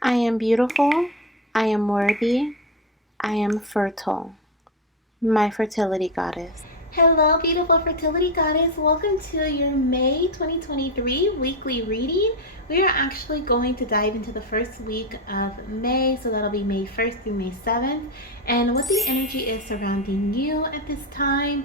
I am beautiful. I am worthy. I am fertile. My fertility goddess. Hello, beautiful fertility goddess. Welcome to your May 2023 weekly reading. We are actually going to dive into the first week of May, so that'll be May 1st through May 7th, and what the energy is surrounding you at this time,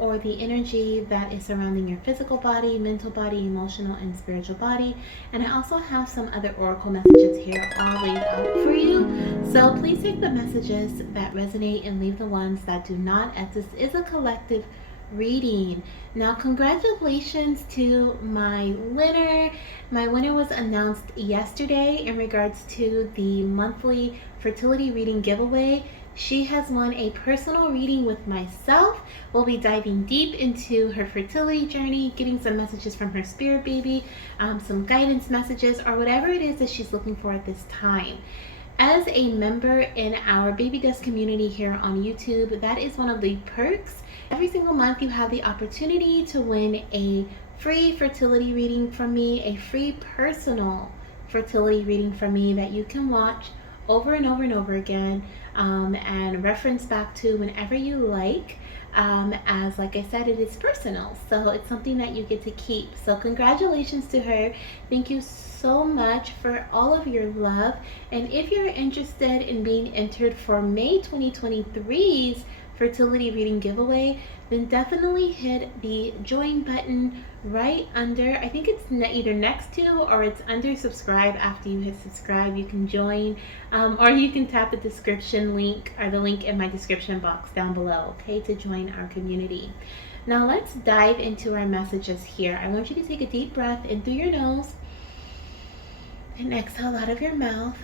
or the energy that is surrounding your physical body, mental body, emotional, and spiritual body. And I also have some other oracle messages here all laid out for you. So please take the messages that resonate and leave the ones that do not, as this is a collective reading. Now, congratulations to my winner. My winner was announced yesterday in regards to the monthly fertility reading giveaway. She has won a personal reading with myself. We'll be diving deep into her fertility journey, getting some messages from her spirit baby, some guidance messages, or whatever it is that she's looking for at this time. As a member in our Baby Desk community here on YouTube, that is one of the perks. Every single month, you have the opportunity to win a free fertility reading from me, a free personal fertility reading from me that you can watch over and over and over again, and reference back to whenever you like. As like I said, it is personal, so it's something that you get to keep. So congratulations to her. Thank you so much for all of your love. And if you're interested in being entered for May 2023's fertility reading giveaway, then definitely hit the join button right under, I think it's either next to or it's under subscribe. After you hit subscribe, you can join, or you can tap the description link or the link in my description box down below, okay, to join our community. Now let's dive into our messages here. I want you to take a deep breath in through your nose and exhale out of your mouth.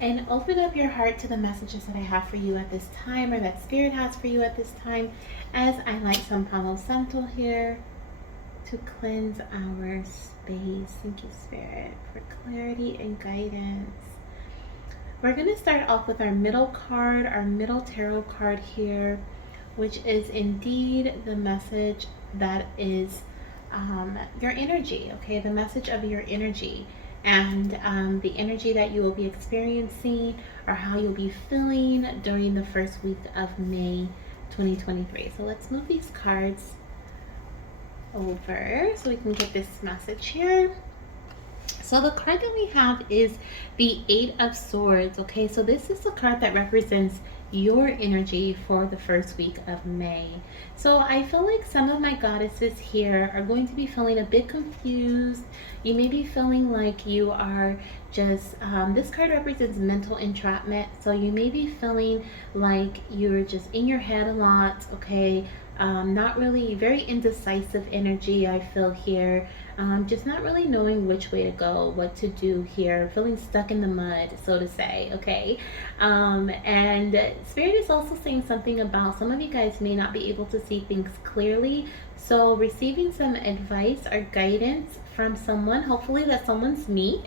And open up your heart to the messages that I have for you at this time, or that Spirit has for you at this time, as I light some Palo Santo here to cleanse our space. Thank you, Spirit, for clarity and guidance. We're going to start off with our middle card, our middle tarot card here, which is indeed the message that is your energy, okay? The message of your energy. And the energy that you will be experiencing, or how you'll be feeling during the first week of May 2023. So let's move these cards over so we can get this message here. So the card that we have is the Eight of Swords, okay? So this is the card that represents your energy for the first week of May. So I feel like some of my goddesses here are going to be feeling a bit confused. You may be feeling like you are just, this card represents mental entrapment. So you may be feeling like you're just in your head a lot, okay? Not really, very indecisive energy I feel here. Just not really knowing which way to go, what to do here, feeling stuck in the mud, so to say, okay? And Spirit is also saying something about some of you guys may not be able to see things clearly. So receiving some advice or guidance from someone, hopefully that someone's me,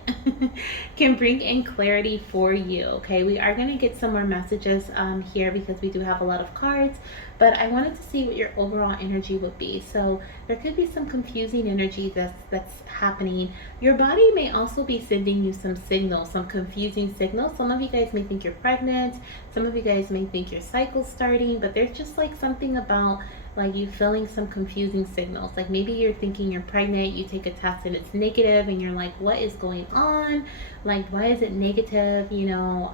can bring in clarity for you, okay? We are going to get some more messages here because we do have a lot of cards, but I wanted to see what your overall energy would be. So there could be some confusing energy that's happening. Your body may also be sending you some signals, some confusing signals. Some of you guys may think you're pregnant. Some of you guys may think your cycle's starting, but there's just like something about like you feeling some confusing signals. Like maybe you're thinking you're pregnant, you take a test and it's negative, and you're like, what is going on? Like, why is it negative? You know,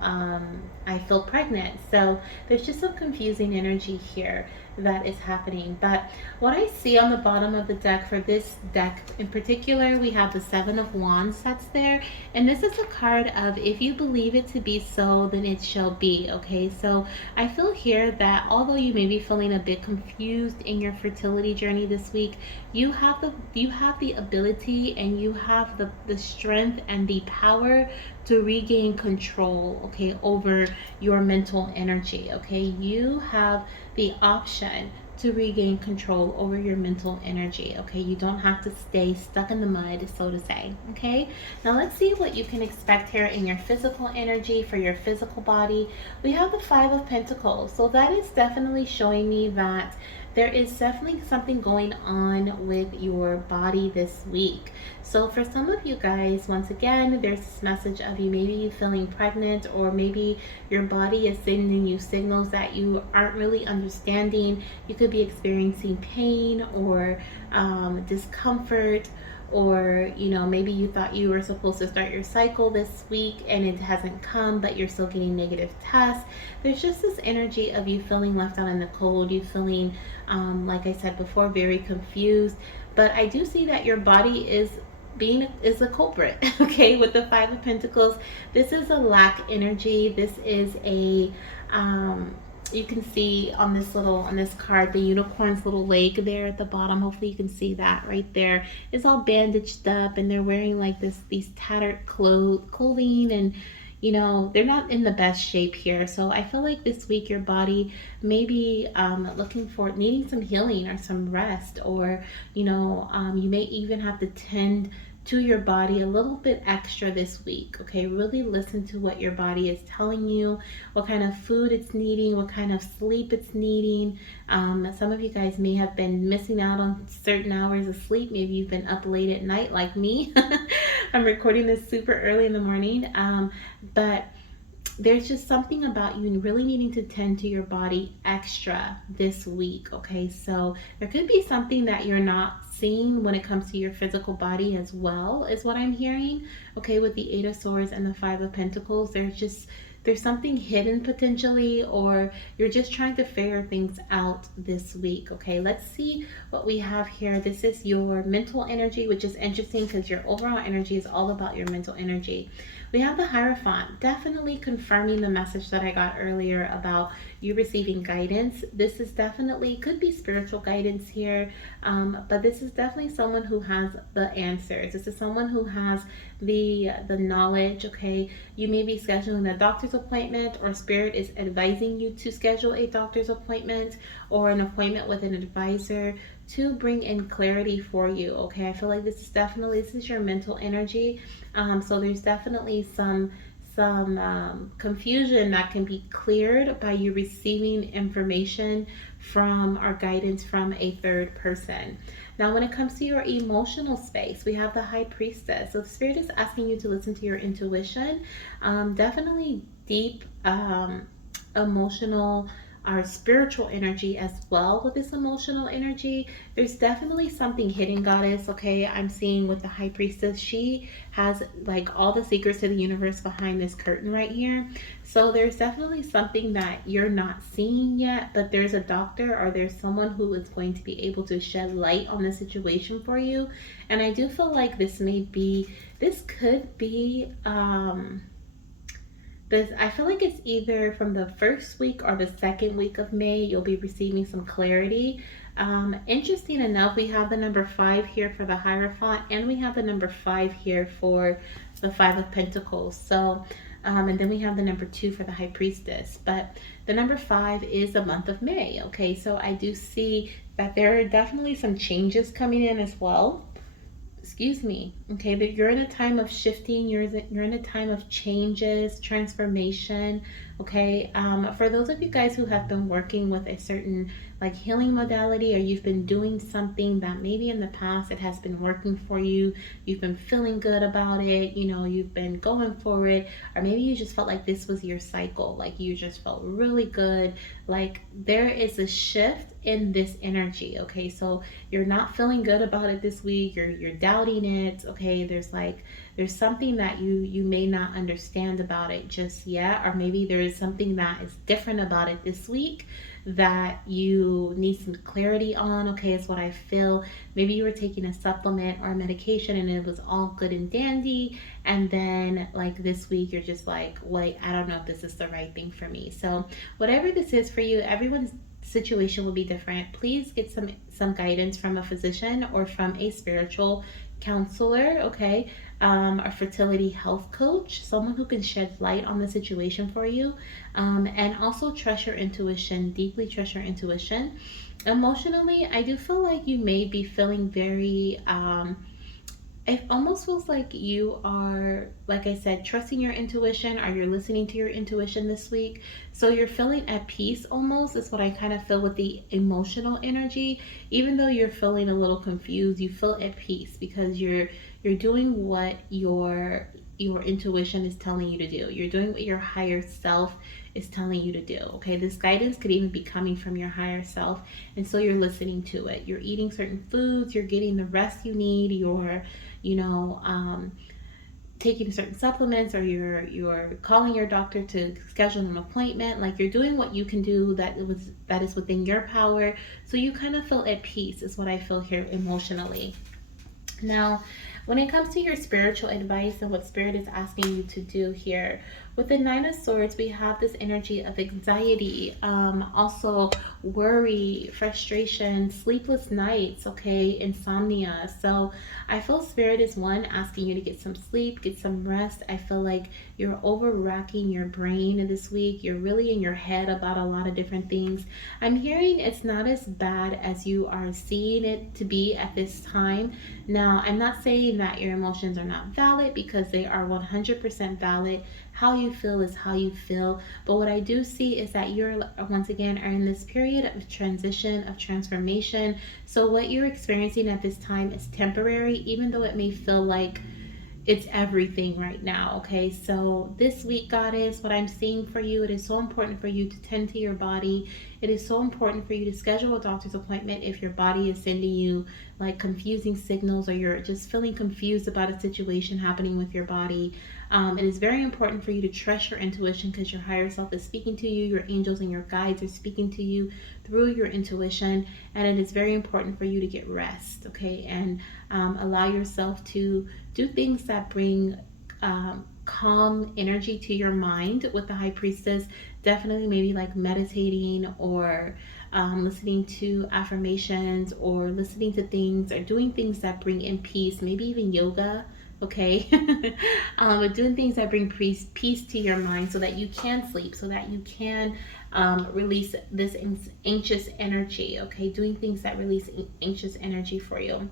I feel pregnant. So there's just some confusing energy here that is happening. But what I see on the bottom of the deck, for this deck in particular, we have the Seven of Wands that's there. And this is a card of, if you believe it to be so, then it shall be, okay? So I feel here that although you may be feeling a bit confused in your fertility journey this week, you have the ability, and you have the strength and the power to regain control, okay, over your mental energy, okay? You have the option to regain control over your mental energy, okay? You don't have to stay stuck in the mud, so to say, okay? Now let's see what you can expect here in your physical energy for your physical body. We have the Five of Pentacles, so that is definitely showing me that there is definitely something going on with your body this week. So for some of you guys, once again, there's this message of you maybe feeling pregnant, or maybe your body is sending you signals that you aren't really understanding. You could be experiencing pain or discomfort, or maybe you thought you were supposed to start your cycle this week and it hasn't come, but you're still getting negative tests. There's just this energy of you feeling left out in the cold, you feeling like I said before, very confused. But I do see that your body is a culprit. Okay, with the Five of Pentacles, this is a lack energy. This is a you can see on this card the unicorn's little leg there at the bottom. Hopefully you can see that right there. It's all bandaged up, and they're wearing like these tattered clothing, and they're not in the best shape here. So I feel like this week your body may be looking for needing some healing or some rest, or you may even have to tend to your body a little bit extra this week. Okay, really listen to what your body is telling you, what kind of food it's needing, what kind of sleep it's needing. Some of you guys may have been missing out on certain hours of sleep. Maybe you've been up late at night like me. I'm recording this super early in the morning, but there's just something about you really needing to tend to your body extra this week. Okay, so there could be something that you're not seeing when it comes to your physical body as well, is what I'm hearing. Okay, with the Eight of Swords and the Five of Pentacles, there's something hidden potentially, or you're just trying to figure things out this week. Okay, let's see what we have here. This is your mental energy, which is interesting because your overall energy is all about your mental energy. We have the Hierophant, definitely confirming the message that I got earlier about you receiving guidance. This is definitely, could be spiritual guidance here, but this is definitely someone who has the answers. This is someone who has the knowledge. Okay, you may be scheduling a doctor's appointment, or spirit is advising you to schedule a doctor's appointment or an appointment with an advisor to bring in clarity for you. Okay, I feel like this is your mental energy. So there's definitely some confusion that can be cleared by you receiving information from or guidance from a third person. Now, when it comes to your emotional space, we have the High Priestess. So the Spirit is asking you to listen to your intuition. Definitely deep emotional our spiritual energy as well. With this emotional energy, there's definitely something hidden, goddess. Okay, I'm seeing with the High Priestess, she has like all the secrets to the universe behind this curtain right here. So there's definitely something that you're not seeing yet, but there's a doctor or there's someone who is going to be able to shed light on the situation for you. And I do feel like this could be I feel like it's either from the first week or the second week of May, you'll be receiving some clarity. Interesting enough, we have the number 5 here for the Hierophant, and we have the number 5 here for the Five of Pentacles. So, and then we have the number 2 for the High Priestess. But the number 5 is the month of May. Okay, so I do see that there are definitely some changes coming in as well. Excuse me. Okay, that you're in a time of shifting, you're in a time of changes, transformation. Okay, for those of you guys who have been working with a certain like healing modality, or you've been doing something that maybe in the past it has been working for you, you've been feeling good about it, you've been going for it, or maybe you just felt like this was your cycle, like you just felt really good, like there is a shift in this energy. Okay, so you're not feeling good about it this week, you're doubting it. Okay, there's something that you may not understand about it just yet, or maybe there is something that is different about it this week that you need some clarity on. Okay, is what I feel. Maybe you were taking a supplement or a medication and it was all good and dandy, and then like this week you're just like, wait, I don't know if this is the right thing for me. So whatever this is for you, everyone's situation will be different. Please get some guidance from a physician or from a spiritual counselor. Okay, a fertility health coach, someone who can shed light on the situation for you, and also trust your intuition, deeply trust your intuition. Emotionally, I do feel like you may be feeling very it almost feels like you are, like I said, trusting your intuition, or you're listening to your intuition this week. So you're feeling at peace almost, is what I kind of feel with the emotional energy. Even though you're feeling a little confused, you feel at peace because you're doing what your intuition is telling you to do. You're doing what your higher self is telling you to do. Okay, this guidance could even be coming from your higher self, and so you're listening to it. You're eating certain foods, you're getting the rest you need, you're you know, taking certain supplements, or you're calling your doctor to schedule an appointment. Like, you're doing what you can do that is within your power. So you kind of feel at peace, is what I feel here emotionally. Now, when it comes to your spiritual advice and what Spirit is asking you to do here, with the Nine of Swords, we have this energy of anxiety, also worry, frustration, sleepless nights, okay, insomnia. So I feel Spirit is one, asking you to get some sleep, get some rest. I feel like you're over racking your brain in this week. You're really in your head about a lot of different things. I'm hearing it's not as bad as you are seeing it to be at this time. Now, I'm not saying that your emotions are not valid, because they are 100% valid. How you feel is how you feel. But what I do see is that you're, once again, are in this period of transition, of transformation. So what you're experiencing at this time is temporary, even though it may feel like it's everything right now. Okay, so this week, goddess, what I'm seeing for you, it is so important for you to tend to your body. It is so important for you to schedule a doctor's appointment if your body is sending you like confusing signals, or you're just feeling confused about a situation happening with your body. It is very important for you to trust your intuition, because your higher self is speaking to you. Your angels and your guides are speaking to you through your intuition. And it is very important for you to get rest, okay, and allow yourself to do things that bring calm energy to your mind. With the High Priestess, definitely maybe like meditating, or listening to affirmations, or listening to things, or doing things that bring in peace, maybe even yoga. Okay, but doing things that bring peace to your mind, so that you can sleep, so that you can release this anxious energy. Okay, doing things that release anxious energy for you.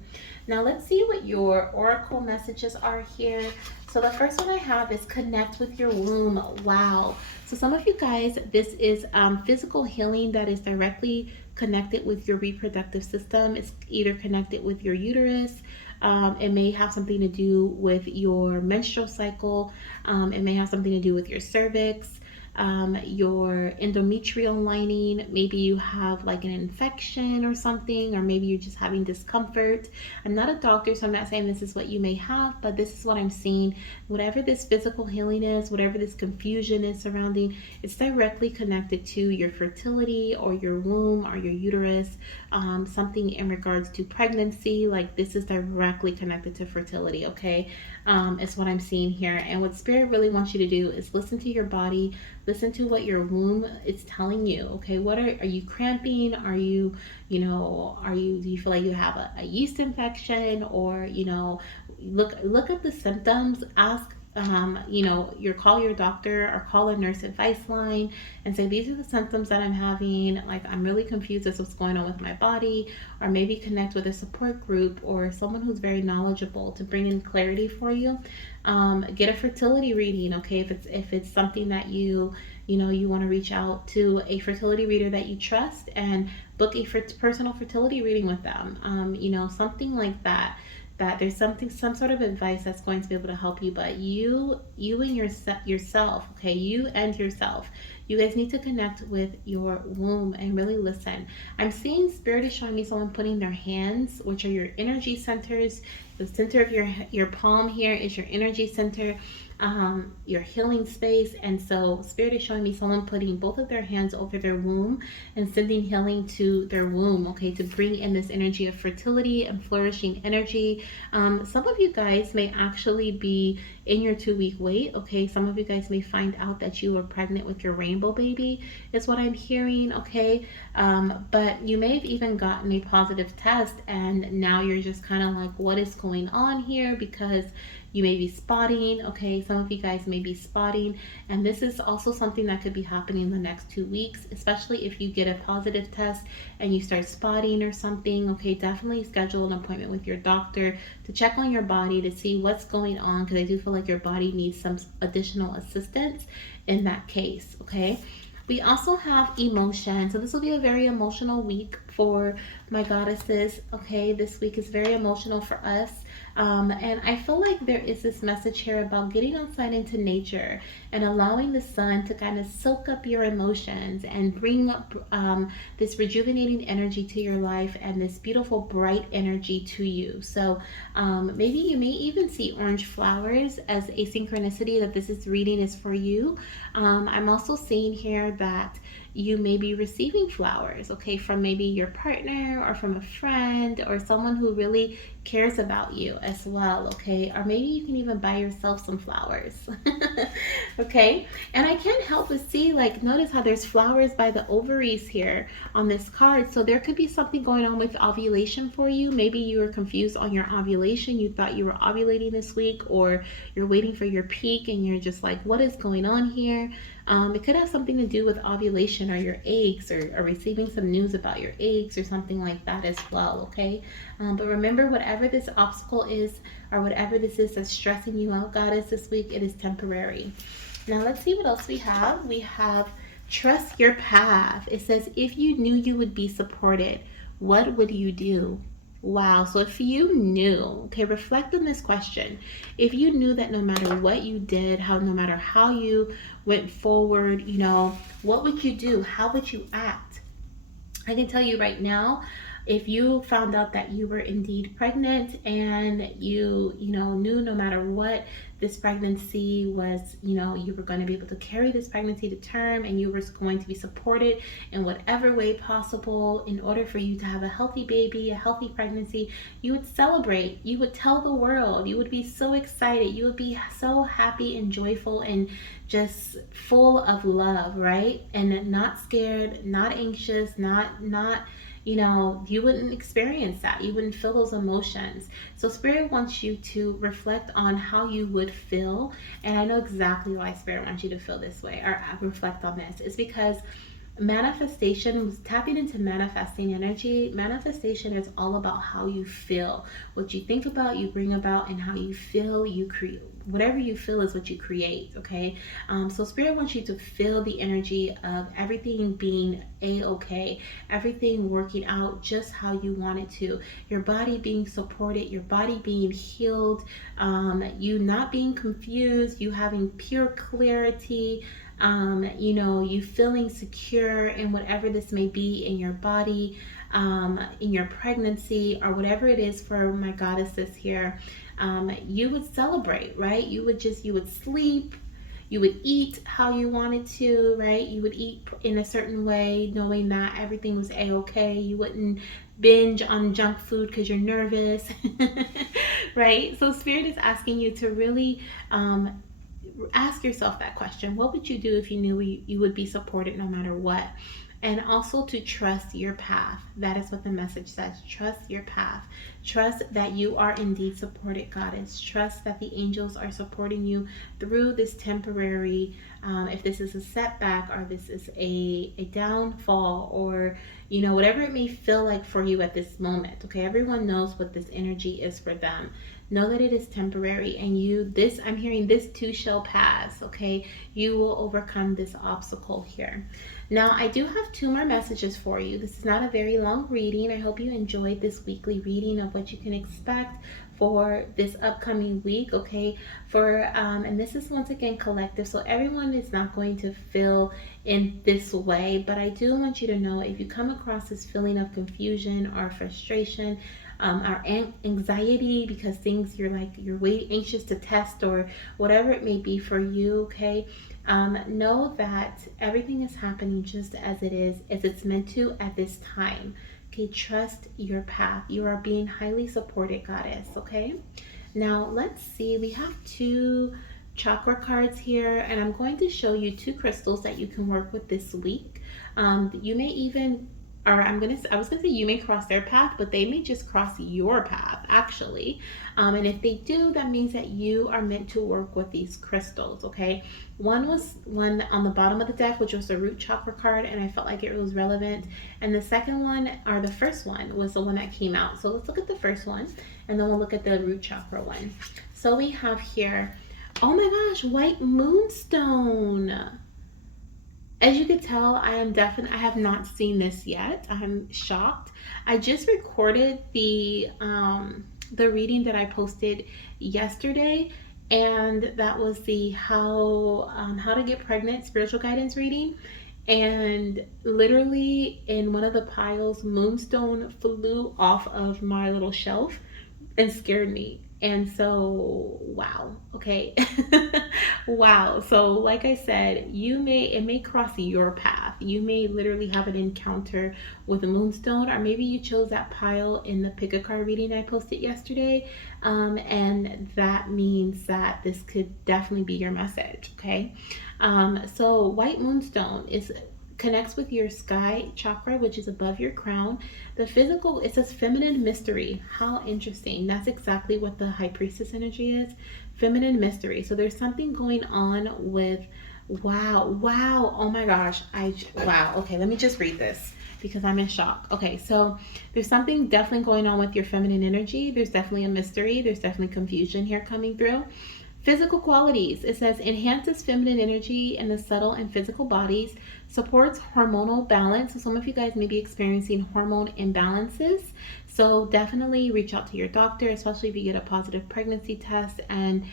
Now let's see what your oracle messages are here. So the first one I have is connect with your womb. Wow. So some of you guys, this is physical healing that is directly connected with your reproductive system. It's either connected with your uterus. It may have something to do with your menstrual cycle. It may have something to do with your cervix, your endometrial lining. Maybe you have like an infection or something, or maybe you're just having discomfort. I'm not a doctor, so I'm not saying this is what you may have, but this is what I'm seeing. Whatever this physical healing is, whatever this confusion is surrounding, it's directly connected to your fertility, or your womb, or your uterus. Something in regards to pregnancy, like this is directly connected to fertility, okay? Is what I'm seeing here. And what Spirit really wants you to do is listen to your body, listen to what your womb is telling you. Okay, what are you cramping? Are you, do you feel like you have a yeast infection? Or look up the symptoms. Ask call your doctor, or call a nurse advice line and say, these are the symptoms that I'm having. Like, I'm really confused as to what's going on with my body. Or maybe connect with a support group, or someone who's very knowledgeable to bring in clarity for you. Get a fertility reading, okay? If it's something that you want to reach out to a fertility reader that you trust, and book a personal fertility reading with them. Something like that. That there's some sort of advice that's going to be able to help you. But you and yourself, okay, you and yourself, you guys need to connect with your womb and really listen. I'm seeing Spirit is showing me someone putting their hands, which are your energy centers. The center of your palm here is your energy center, your healing space. And so Spirit is showing me someone putting both of their hands over their womb and sending healing to their womb, okay, to bring in this energy of fertility and flourishing energy. Some of you guys may actually be in your 2-week wait, okay? Some of you guys may find out that you were pregnant with your rainbow baby, is what I'm hearing, okay? But you may have even gotten a positive test, and now you're just kind of like, what is going on here? Because you may be spotting, okay? Some of you guys may be spotting, and this is also something that could be happening in the next 2 weeks, especially if you get a positive test and you start spotting or something, okay? Definitely schedule an appointment with your doctor to check on your body to see what's going on, because I do feel like your body needs some additional assistance in that case, okay? We also have emotion. So this will be a very emotional week for my goddesses. Okay, this week is very emotional for us. And I feel like there is this message here about getting outside into nature and allowing the sun to kind of soak up your emotions and bring up this rejuvenating energy to your life and this beautiful bright energy to you. So maybe you may even see orange flowers as a synchronicity that this reading is for you. I'm also seeing here that you may be receiving flowers, okay, from maybe your partner or from a friend or someone who really cares about you as well, okay? Or maybe you can even buy yourself some flowers, okay? And I can't help but see, like, notice how there's flowers by the ovaries here on this card. So there could be something going on with ovulation for you. Maybe you were confused on your ovulation. You thought you were ovulating this week, or you're waiting for your peak and you're just like, what is going on here? It could have something to do with ovulation or your eggs, or receiving some news about your eggs or something like that as well, okay? But remember, whatever this obstacle is or whatever this is that's stressing you out, goddess, this week, it is temporary. Now let's see what else we have. We have trust your path. It says, if you knew you would be supported, what would you do? Wow. So if you knew, okay, reflect on this question. If you knew that no matter what you did, no matter how you went forward, what would you do? How would you act? I can tell you right now, if you found out that you were indeed pregnant and you knew no matter what, this pregnancy was, you were going to be able to carry this pregnancy to term, and you were going to be supported in whatever way possible in order for you to have a healthy baby, a healthy pregnancy, you would celebrate. You would tell the world. You would be so excited. You would be so happy and joyful and just full of love, right? And not scared, not anxious, not you wouldn't experience that. You wouldn't feel those emotions. So Spirit wants you to reflect on how you would feel. And I know exactly why Spirit wants you to feel this way or reflect on this. It's because manifestation, tapping into manifesting energy. Manifestation is all about how you feel. What you think about, you bring about, and how you feel, you create. Whatever you feel is what you create, okay? So Spirit wants you to feel the energy of everything being a-okay, everything working out just how you want it to. Your body being supported, your body being healed, you not being confused, you having pure clarity, you feeling secure in whatever this may be in your body, in your pregnancy, or whatever it is for my goddesses here. You would celebrate, right? You would sleep, you would eat how you wanted to, right? You would eat in a certain way, knowing that everything was a-okay. You wouldn't binge on junk food because you're nervous, right? So Spirit is asking you to really ask yourself that question. What would you do if you knew you would be supported no matter what? And also to trust your path. That is what the message says. Trust your path. Trust that you are indeed supported, goddess. Trust that the angels are supporting you through this temporary, if this is a setback or this is a downfall, or whatever it may feel like for you at this moment. Okay, everyone knows what this energy is for them. Know that it is temporary, and I'm hearing this too shall pass, okay? You will overcome this obstacle here. Now, I do have 2 more messages for you. This is not a very long reading. I hope you enjoyed this weekly reading of what you can expect for this upcoming week, okay? And this is once again collective, so everyone is not going to feel in this way, but I do want you to know, if you come across this feeling of confusion or frustration, our anxiety because things you're waiting, anxious to test, or whatever it may be for you, okay? Know that everything is happening just as it's meant to at this time. Okay, trust your path. You are being highly supported, goddess, okay? Now, let's see. We have 2 chakra cards here, and I'm going to show you 2 crystals that you can work with this week. You may even or I was gonna say you may cross their path, but they may just cross your path actually. And if they do, that means that you are meant to work with these crystals. Okay. One was one on the bottom of the deck, which was the root chakra card, and I felt like it was relevant. And the second one, or the first one, was the one that came out. So let's look at the first one, and then we'll look at the root chakra one. So we have here, oh my gosh, white moonstone. As you could tell, I have not seen this yet. I'm shocked. I just recorded the reading that I posted yesterday, and that was the how to get pregnant spiritual guidance reading. And literally in one of the piles, moonstone flew off of my little shelf and scared me. And so, wow. Okay. Wow. So, like I said, it may cross your path. You may literally have an encounter with a moonstone, or maybe you chose that pile in the pick a card reading I posted yesterday. And that means that this could definitely be your message. Okay. So, white moonstone is connects with your sky chakra, which is above your crown. The physical, it says feminine mystery. How interesting. That's exactly what the high priestess energy is. Feminine mystery. So there's something going on with, wow. Oh my gosh. Wow. Okay, let me just read this because I'm in shock. Okay, so there's something definitely going on with your feminine energy. There's definitely a mystery. There's definitely confusion here coming through. Physical qualities. It says enhances feminine energy in the subtle and physical bodies, supports hormonal balance. So some of you guys may be experiencing hormone imbalances. So definitely reach out to your doctor, especially if you get a positive pregnancy test and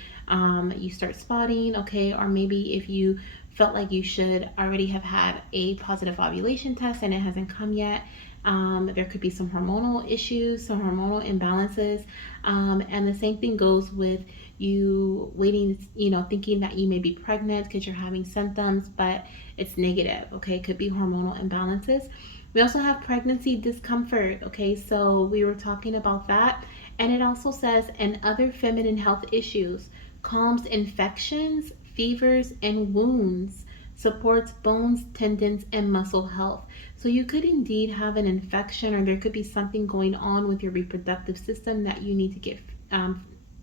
you start spotting, okay, or maybe if you felt like you should already have had a positive ovulation test and it hasn't come yet. There could be some hormonal issues, some hormonal imbalances. And the same thing goes with you waiting, thinking that you may be pregnant because you're having symptoms, but it's negative. Okay, it could be hormonal imbalances. We also have pregnancy discomfort. Okay, so we were talking about that. And it also says, and other feminine health issues, calms infections, fevers, and wounds, supports bones, tendons, and muscle health. So you could indeed have an infection, or there could be something going on with your reproductive system that you need to get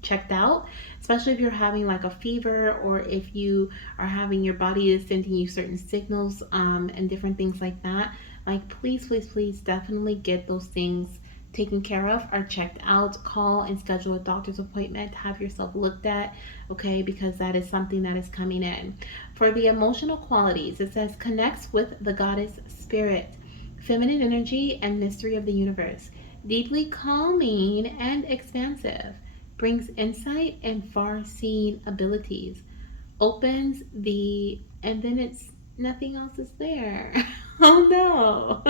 checked out, especially if you're having like a fever, or if you are having your body is sending you certain signals and different things like that. Like please definitely get those things taken care of or checked out. Call and schedule a doctor's appointment, have yourself looked at, okay, because that is something that is coming in. For the emotional qualities, it says connects with the goddess spirit, feminine energy and mystery of the universe, deeply calming and expansive, brings insight and far-seeing abilities, opens the, and then it's nothing else is there. Oh no.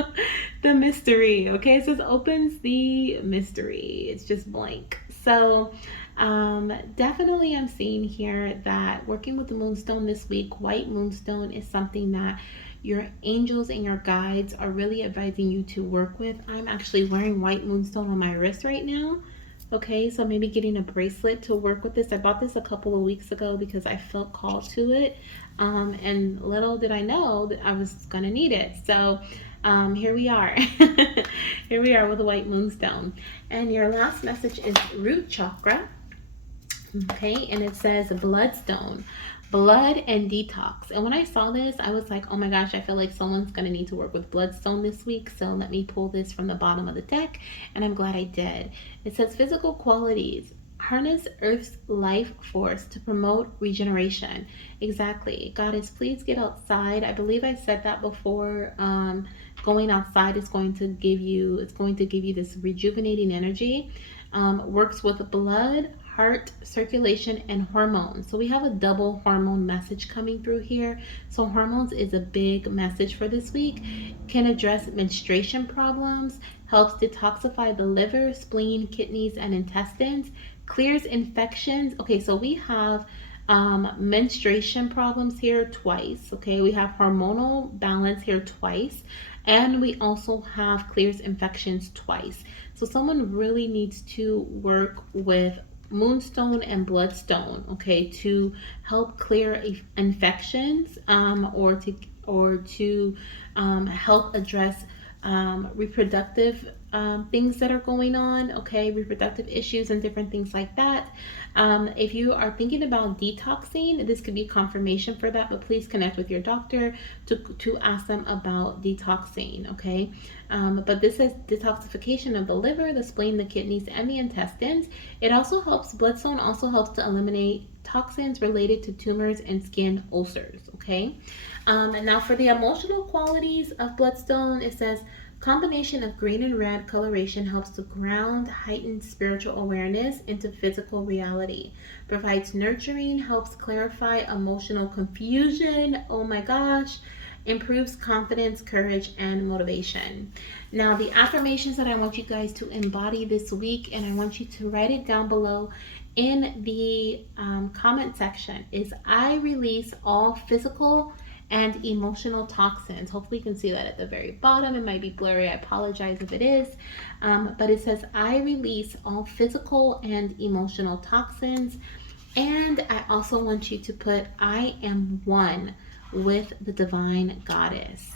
The mystery. Okay, it says opens the mystery. It's just blank. So definitely I'm seeing here that working with the moonstone this week, white moonstone, is something that your angels and your guides are really advising you to work with. I'm actually wearing white moonstone on my wrist right now. Okay, so maybe getting a bracelet to work with this. I bought this a couple of weeks ago because I felt called to it. And little did I know that I was going to need it. So here we are. Here we are with a white moonstone. And your last message is root chakra. Okay, and it says bloodstone, blood and detox. And when I saw this, I was like, oh my gosh, I feel like someone's going to need to work with bloodstone this week. So let me pull this from the bottom of the deck, and I'm glad I did. It says physical qualities. Harness Earth's life force to promote regeneration. Exactly. Goddess, please get outside. I believe I said that before. Going outside is going to give you, this rejuvenating energy. Works with blood, heart, circulation, and hormones. So we have a double hormone message coming through here. So hormones is a big message for this week. Can address menstruation problems, helps detoxify the liver, spleen, kidneys, and intestines, clears infections. Okay, so we have menstruation problems here twice. Okay, we have hormonal balance here twice, and we also have clears infections twice. So someone really needs to work with moonstone and bloodstone, okay, to help clear infections, or to help address reproductive things that are going on, okay, reproductive issues and different things like that. If you are thinking about detoxing, this could be confirmation for that, but please connect with your doctor to ask them about detoxing, okay? But this is detoxification of the liver, the spleen, the kidneys, and the intestines. It also helps, bloodstone also helps to eliminate toxins related to tumors and skin ulcers, okay? And now for the emotional qualities of bloodstone, it says combination of green and red coloration helps to ground heightened spiritual awareness into physical reality. Provides nurturing, helps clarify emotional confusion. Oh my gosh. Improves confidence, courage, and motivation. Now, the affirmations that I want you guys to embody this week, and I want you to write it down below in the comment section, is I release all physical and emotional toxins. Hopefully you can see that at the very bottom. It might be blurry. I apologize if it is. But it says, I release all physical and emotional toxins. And I also want you to put, I am one with the divine goddess.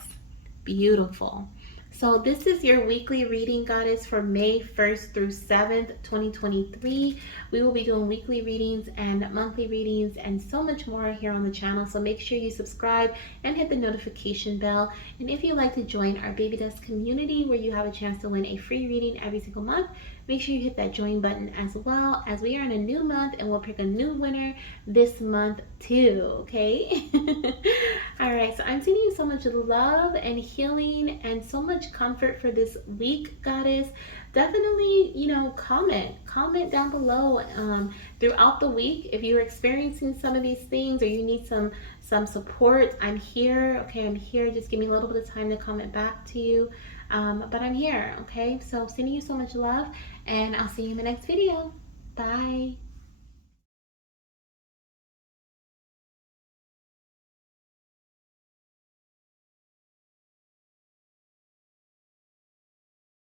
Beautiful. So this is your weekly reading, goddess, for May 1st through 7th, 2023. We will be doing weekly readings and monthly readings and so much more here on the channel. So make sure you subscribe and hit the notification bell. And if you'd like to join our Baby Dust community where you have a chance to win a free reading every single month, make sure you hit that join button as well, as we are in a new month and we'll pick a new winner this month too, okay? All right, so I'm sending you so much love and healing and so much comfort for this week, goddess. Definitely, comment down below throughout the week if you're experiencing some of these things or you need some support. I'm here, okay? I'm here. Just give me a little bit of time to comment back to you. But I'm here, okay? So sending you so much love, and I'll see you in the next video. Bye.